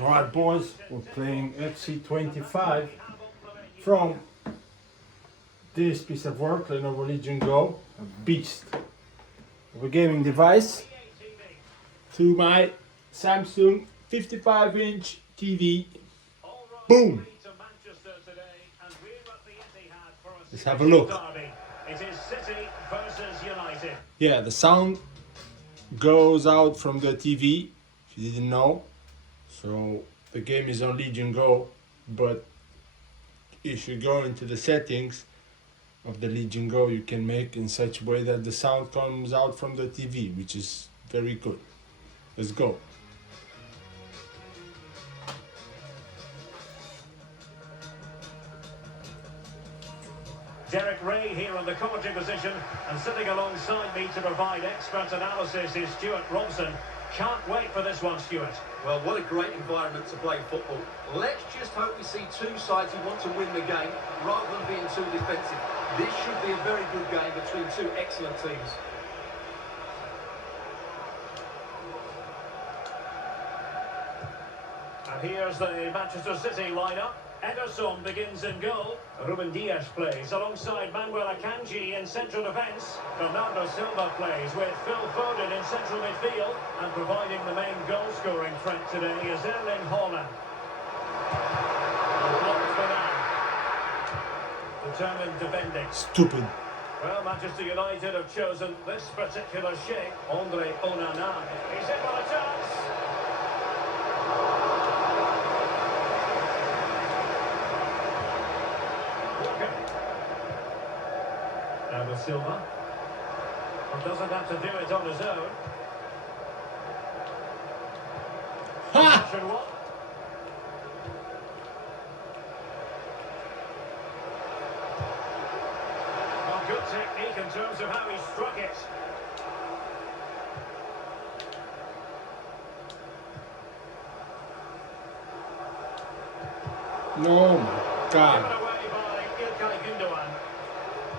Alright boys, we're playing FC25 from this piece of work, Lenovo Legion Go, a beast of a gaming device, to my Samsung 55-inch TV. Boom! Let's have a look. Yeah, the sound goes out from the TV, if you didn't know. So the game is on Legion Go, but if you go into the settings of the Legion Go, you can make in such a way that the sound comes out from the TV, which is very good. Let's go. Derek Ray here on the commentary position, and sitting alongside me to provide expert analysis is Stuart Robson. Can't wait for this one, Stuart. Well, what a great environment to play football. Let's just hope we see two sides who want to win the game rather than being too defensive. This should be a very good game between two excellent teams. And here's the Manchester City lineup. Ederson begins in goal. Ruben Dias plays alongside Manuel Akanji in central defence. Bernardo Silva plays with Phil Foden in central midfield. And providing the main goal-scoring threat today is Erling Haaland. Blocked for now. Determined defending. Stupid. Well, Manchester United have chosen this particular shape. Andre Onana. He's in for a chance. With Silva. Well, doesn't have to do it on his own. Ha! Well, good technique in terms of how he struck it. No, my God. Given away by Ilkay Gündoğan.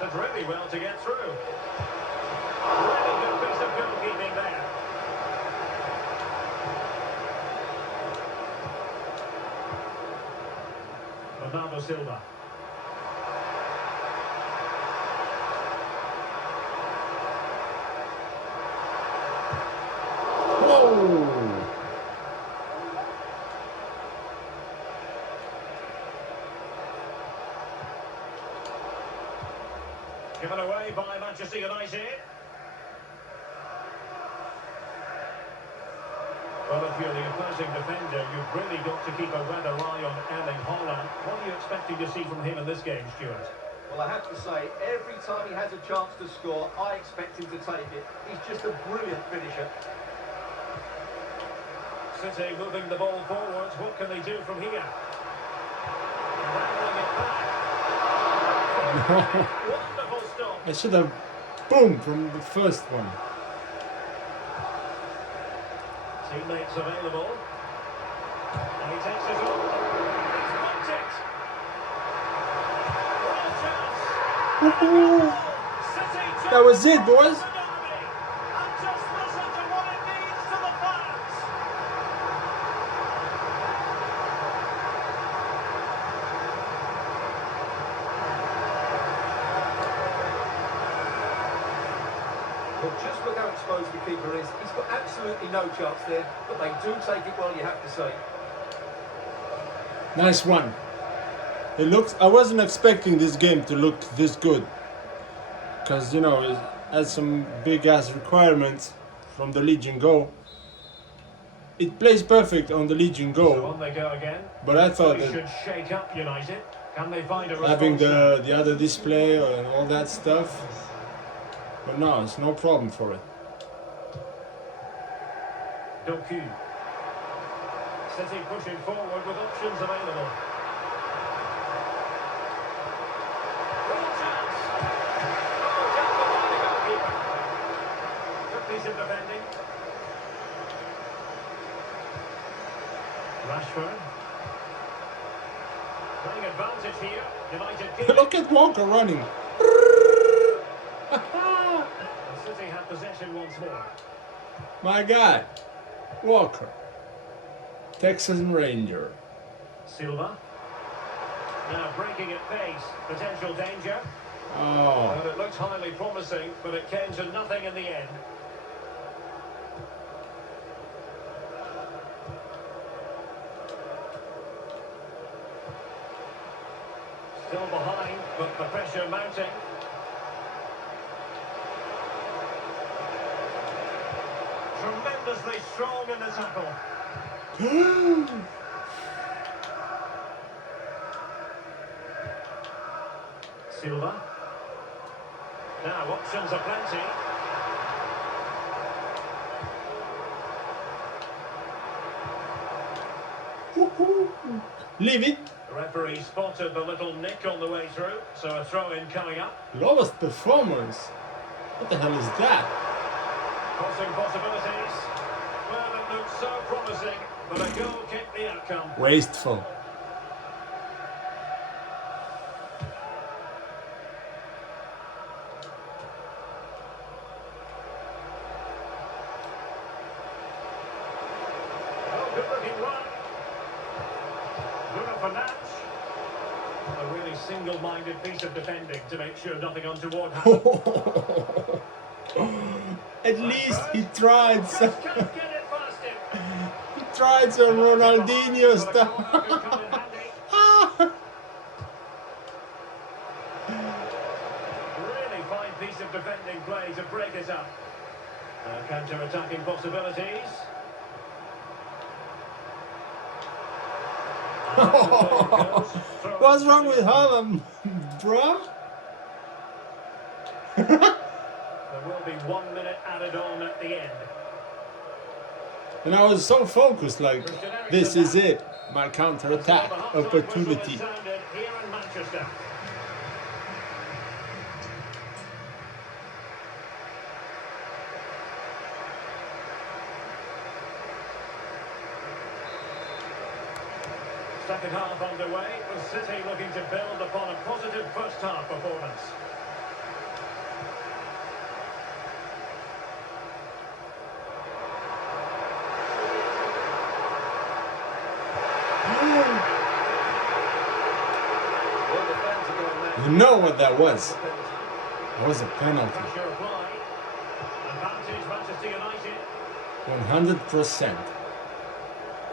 Did really well to get through. Really good piece of goalkeeping there. Bernardo Silva. Whoa! Given away by Manchester United. Well, if you're the opposing defender, you've really got to keep a weather eye on Erling Haaland. What are you expecting to see from him in this game, Stuart? Well, I have to say, every time he has a chance to score, I expect him to take it. He's just a brilliant finisher. City moving the ball forwards. What can they do from here? Rambling it back. Wonderful stop. I should have boom from the first one. Teammates available. And he takes it on. He's blocked it. Real chance. City That was it, boys. And just listen to what it means to the fans. But just look how exposed the keeper is. He's got absolutely no chance there, but they do take it well, you have to say. Nice one. It looks. I wasn't expecting this game to look this good, because you know it has some big ass requirements from the Legion Go. It plays perfect on the Legion So Go, on they go again. but I thought They that should shake up United. Can they find a response? having the other display and all that stuff. But no, it's no problem for it. Doku. City pushing forward with options available. Real chance. Oh, just behind the goalkeeper. Good piece of defending. Rashford. Playing advantage here. United keep Look at Walker running. City have possession once more. My guy, Walker. Texas Ranger. Silva. Now breaking at pace. Potential danger. Oh. And it looks highly promising, but it came to nothing in the end. Still behind, but the pressure mounting. Tremendously strong in the tackle. Silva. Now options are plenty. Leave it. The referee spotted the little nick on the way through, so a throw-in coming up. Lowest performance. What the hell is that? Crossing possibilities. Well, it looks so promising, but a goal kicked the outcome. Wasteful. Oh, good-looking run. Bruno Fernandes. A really single-minded piece of defending to make sure nothing untoward happened. At least he tried some, Just can't get it past him. he tried some Ronaldinho But a stuff. corner could come in handy. Really fine piece of defending play to break it up. Counter-attacking possibilities. What's wrong with Holland, bruh? There will be 1 minute added on at the end. And I was so focused, like, this is it, my counter-attack The half-time opportunity. whistle has sounded here in Manchester. Second half underway, with City looking to build upon a positive first half performance. Well, the fans are going mad. You know what that was? That was a penalty. Pressure applied. Advantage Manchester United. 100%.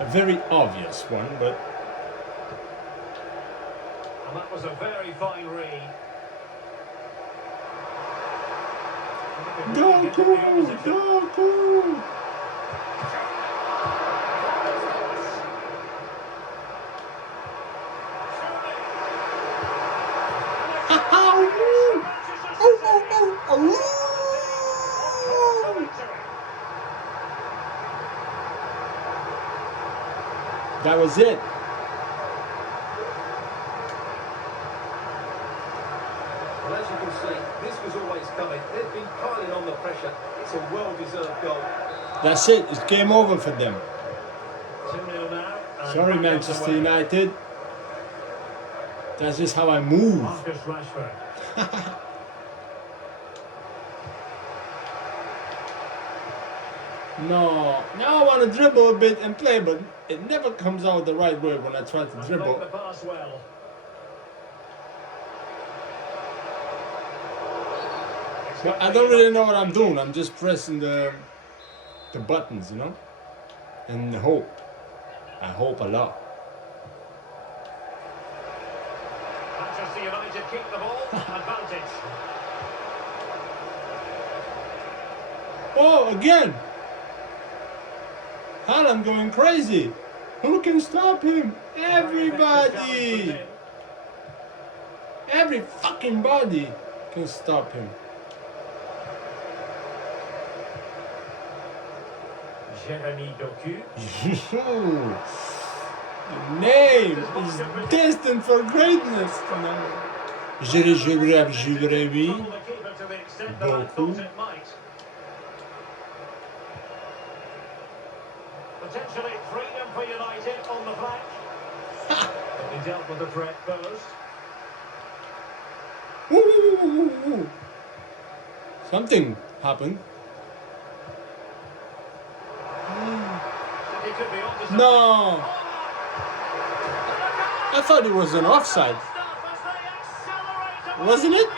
A very obvious one, but And that was a very fine read. Goku! That was it. Well, as you can see, this was always coming. They've been piling on the pressure. It's a well-deserved goal. That's it. It's game over for them. 2-0 now. and Sorry, back Manchester underway. United. That's just how I move. Marcus Rashford. No, now I want to dribble a bit and play, but it never comes out the right way when I try to Played dribble. the pass well. Well, I don't really know what I'm doing. I'm just pressing the buttons, you know, and hope. I hope a lot. Manchester United keep the ball. Advantage. Oh, again! Haaland going crazy. Who can stop him? Everybody! Every fucking body can stop him. Jeremy Doku. The name is destined for greatness. Jeremy. Trouble the keeper to the extent that I thought it might. Potentially freedom for United on the flank. He dealt with the threat post. Something happened. City could be onto something. No! I thought it was an offside. Wasn't it?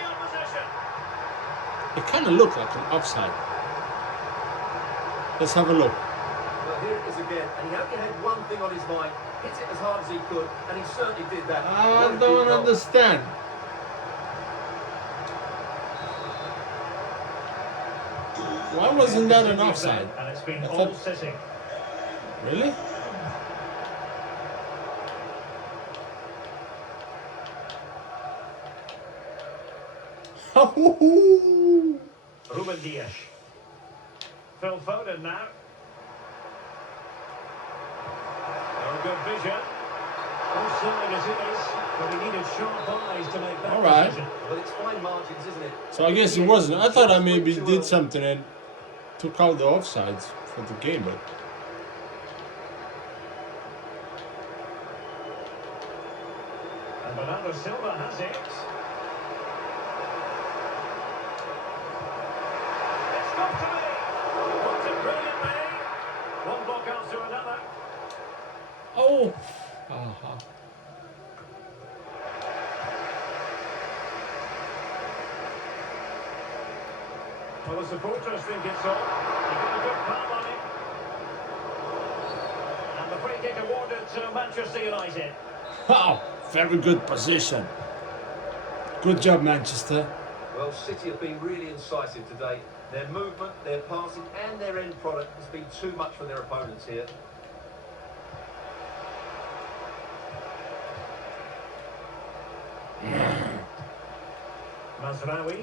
It kind of looked like an offside. Let's have a look. Well, here it is again, and he only had one thing on his mind. Hit it as hard as he could, and he certainly did that. What a I good don't goal. understand. Why wasn't that an offside? And it's been I all thought- sitting. Really? Ruben Dias. Phil Foden now. Oh, good vision. Offside as it is, but he needed sharp eyes to make that All right. decision. Well, it's fine margins, isn't it? So I guess it wasn't. I thought I maybe did something and took out the offsides for the game, but And Bernardo Silva has it. It's got to be. Puts it brilliantly. One block after another. oh, uh-huh. Well, the supporters think it's on. He got a good palm on it. And the free kick awarded to Manchester United. Wow, very good position. Good job, Manchester. Well, City have been really incisive today. Their movement, their passing, and their end product has been too much for their opponents here. Mazraoui.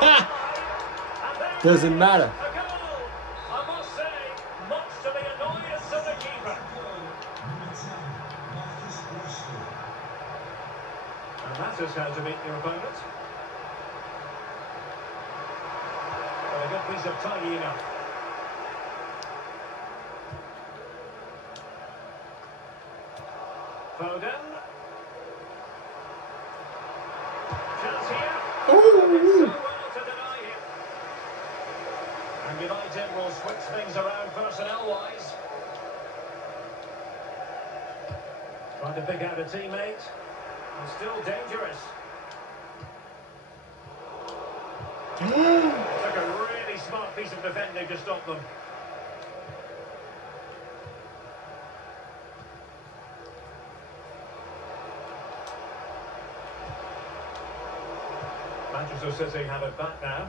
Ha! Doesn't matter. A goal! I must say, much to the annoyance of the keeper. And that is how to beat your opponent. But a good piece of tidying up. Foden. Chance here. Ooh. So well to deny him. And United will switch things around personnel-wise. Trying to pick out a teammate. And still dangerous. Took a really smart piece of defending to stop them. Manchester City have it back now.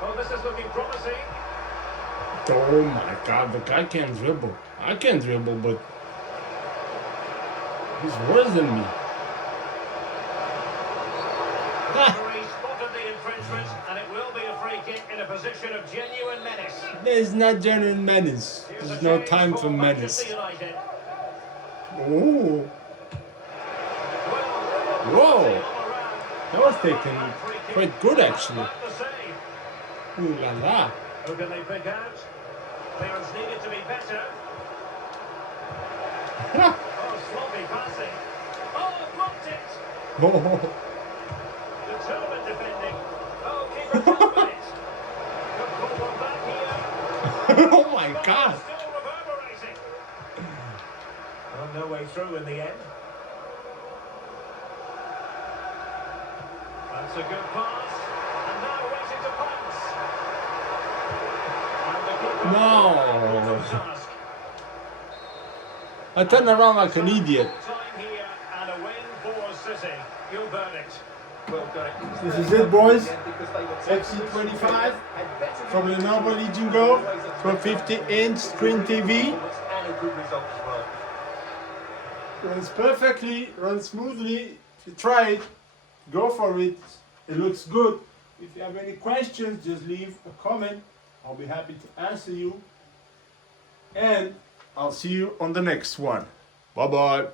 Well, this is looking promising. Oh my God, the guy can't dribble. I can dribble, but he's worse than me. Referee spotted the infringement, and it will be a free kick in a position of genuine menace. There's not genuine menace. Here's There's a no change time for Manchester menace. United. Oh, Well, whoa, all around. that was taken quite good actually. Back the save. Ooh la la. Who can they pick out? Clearance needed to be better. Oh, sloppy passing. Oh, blocked it. Oh, Determined defending. Oh, keeper dealt with it. Good ball on back here. oh my God. Still reverberating. Well, no way through in the end. That's a good pass. And now waiting to pounce. And the keeper No. to task. I turned around like an idiot. Time here and a win for City. Your verdict. Well done. This is it, boys. Because they were FC25 had better from Lenovo Legion Go, 1250-inch screen TV. and a good result as well. Runs perfectly, runs smoothly. If you try it, go for it. It looks good. If you have any questions, just leave a comment. I'll be happy to answer you. And I'll see you on the next one. Bye bye.